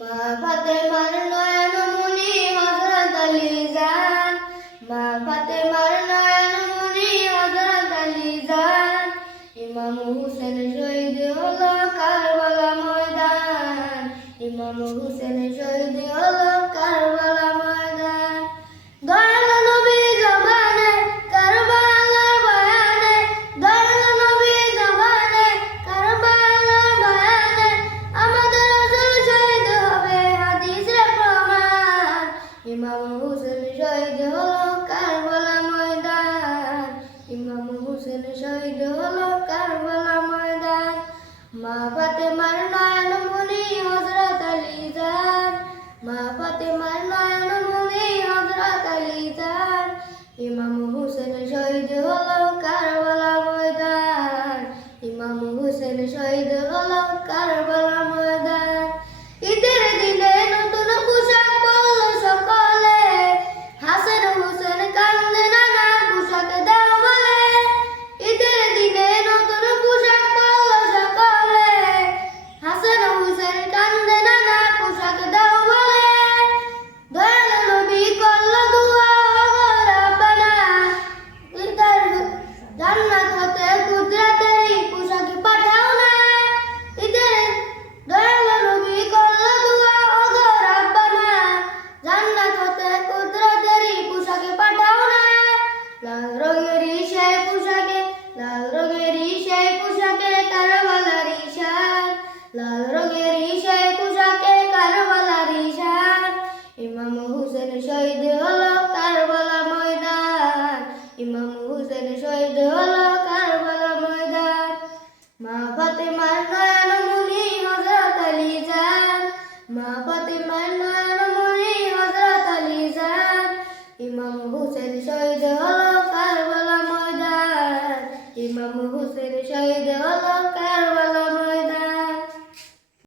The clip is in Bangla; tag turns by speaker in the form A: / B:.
A: মা ফাতেমার নয়ন মুনি হযরত আলী জান। মা ফাতেমার নয়ন মুনি হযরত আলী জান। ইমাম হুসেন শহীদ হলো কারবালা ময়দান। ইমাম হুসেন শহীদ ইমাম হুসেন শহীদ হলো কারবালা ময়দান। ইমাম হুসেন শহীদ হলো কারবালা ময়দান মা ফাতেমার নয়ন মুনি হযরত আলী জান মা ফাতেমার লাল রঙেরই সেই পোশাকে, লাল রঙেরই সেই পোশাকে কারবালার ঈশান। লাল রঙেরই সেই পোশাকে কারবালার ঈশান। ইমাম হুসেন শহীদ হলো কারবালা ময়দান। ইমাম হুসেন শহীদ হলো কারবালা ময়দান। মা ফাতেমার নয়ন মুনি হযরত আলী জান। মা ফাতেমার নয়ন মুনি হযরত আলী জান। ইমাম হুসেন শহীদ হলো কারবালা